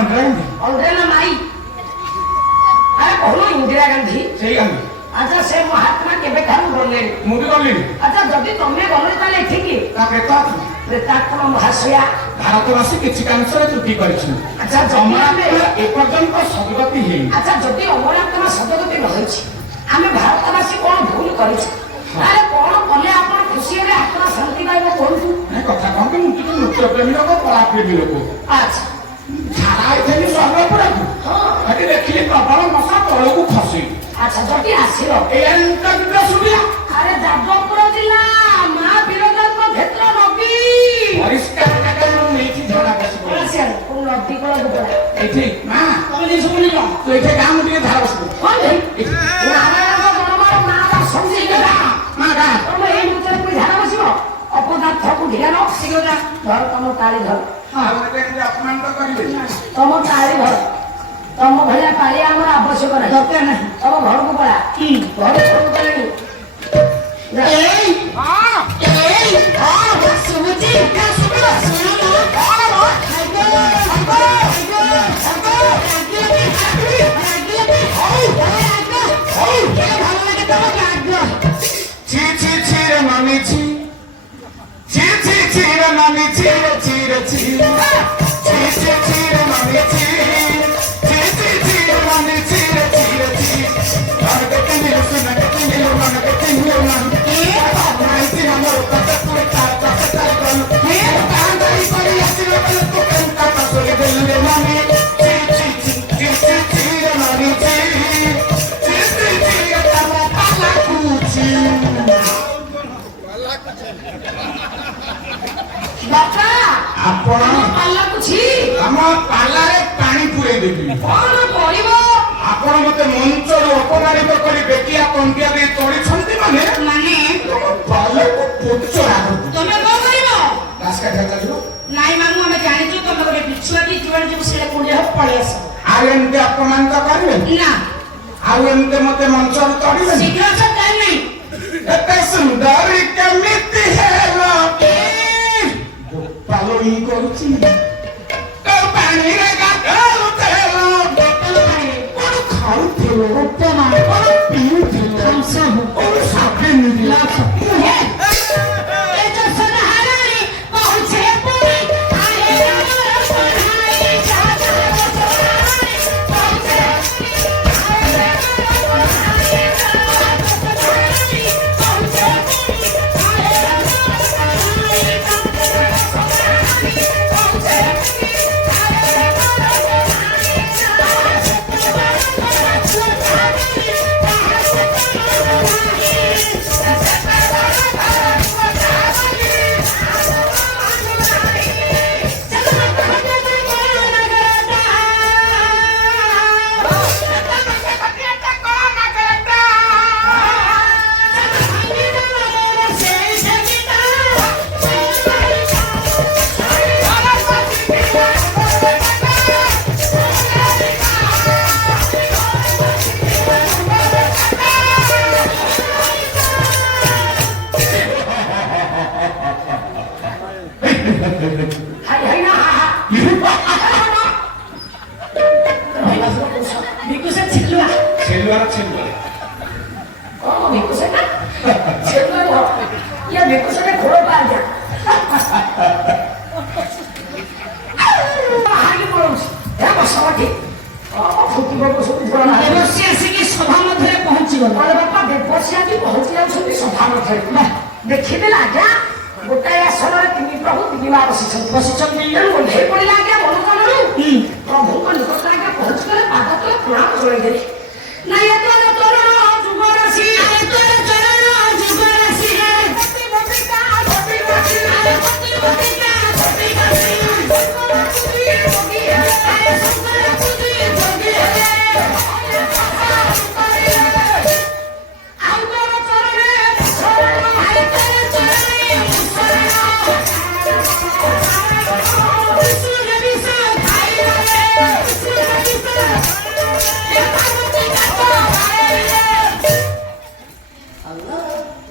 ଅଣ୍ଡ୍ରେଲା ମାଇ ଆରେ କହୁନ ଇନ୍ଦିରା ଗାନ୍ଧୀ ସେଇ ଗାନ୍ଧୀ। ଆଚ୍ଛା ସେ ମହାତ୍ମା କେବେଠାରୁ ଗଲେଣି? ମୁଁ ବି ଗଲିଣି। ଆଚ୍ଛା ଯଦି ତମେ ଗଲ ତାହେଲେ ଏଠିକି ତା ପ୍ରେତ ଅଛି। ପ୍ରେତାତ୍ମ ମହାଶୟା ଭାରତବାସୀ କିଛି କାଂଶରେ ତ୍ରୁଟି କରିଛନ୍ତି। ଆଚ୍ଛା ଯଦି ଆମେ ଏପର୍ଯ୍ୟନ୍ତ ସଦଗତି ହେଇନି। ଆଚ୍ଛା ଯଦି ଅମରାତ୍ମା ସଦଗତି ରହିଛି ଆମେ ଭାରତବାସୀ କଣ ଭୁଲ କରିଛୁ? ତାହେଲେ କଣ କଲେ ଆପଣ ଖୁସି ହେବେ ଆତ୍ମା ଶାନ୍ତି ପାଇବ କୁହନ୍ତୁ? କଥା କଣ କି ମୁଁ ଟିକେ ନୃତ୍ୟ ପ୍ରେମୀ ଲୋକ କଳା ପ୍ରେମୀ ଲୋକ। ଆଚ୍ଛା ଝାଡ଼ା ହେଇଥିଲି ସର୍ବପୁରକୁ ସେଠି ଦେଖିଲି ପ୍ରବଳ ମଶା ତଳକୁ ଖସି। ଆଚ୍ଛା ଯଦି ଆସିଲ ସୁବିଧା ଆରେ ଯାଦବପୁର ଜିଲ୍ଲା ମା ବିରଜାଙ୍କ କ୍ଷେତ୍ର ନଦୀ ପରିଷ୍କାର ଜାଗା ମୁଁ ନେଇଛି ଝାଡ଼ା ବସିବ ନଦୀ କୂଳ ବୁଲା ଏଇଠି ମା ତମେ ଜିନିଷ ବୁଲିବ ତୁ ଏଇଠି ଗାଁ ମୁଁ ଟିକେ ଝାଡ଼ା ବସିବ ଅପଦାର୍ଥକୁ ଧ୍ୟାନ ଧର ତମ ତାଳି ଧର ଅପମାନ କରିବେ ତମ ତାଳି ଧର ତମ ଭଳିଆ ପାଳିଆ ଆମର ଆବଶ୍ୟକ ନାହିଁ ଦରକାର ନାହିଁ ତମ ଘରକୁ ପଳା ଘରକୁ ପଳାଣି ଆପଣ ଆମ ପାଲାରେ ପାଣି ପୁରେଇ ଦେବି କଣ କରିବ? ଆପଣ ମତେ ମଞ୍ଚରୁ ଅପମାନିତ କରି ବେକିଆ ପଣ୍ଡିଆ ଦେଇ ତୋଳିଛନ୍ତି ମାନେ ପାଲାକୁ ପୋଚରା ତମେ କଣ କରିବ? ନାଇଁ ମାନୁ ଆମେ ଜାଣିଛୁ ତମେ ଗୋଟେ ବିଛୁଆଟି ଯୁଆଡେ ଯିବୁ ସେଇଟା କୋଉଠି ହବ ପଳେଇ ଆସ। ଆଉ ଏମିତି ଅପମାନିତ କରିବେ ନା ଆଉ ଏମିତି ମତେ ମଞ୍ଚରୁ ତୋଳିବେ ଶୀଘ୍ର ଟାଇମ୍ ନାହିଁ ଏତେ ସୁନ୍ଦର କେମିତି ହେଲା ପାଲ ଇ କରୁଛି ପାଣିରେ ଗାଧଉଥିଲ କଣ ଖାଉଥିଲ ଉପମା କଣ ପିଉଥିଲ କଣ ସାଥେ ମିଳିଲା ଦେଖିଦେଲା ଆଜ୍ଞା ଗୋଟାଏ ଆସନରେ ତିନି ପ୍ରଭୁ ତିନି ମା ବସିଛନ୍ତି ପ୍ରଭୁଙ୍କ ନିକଟରେ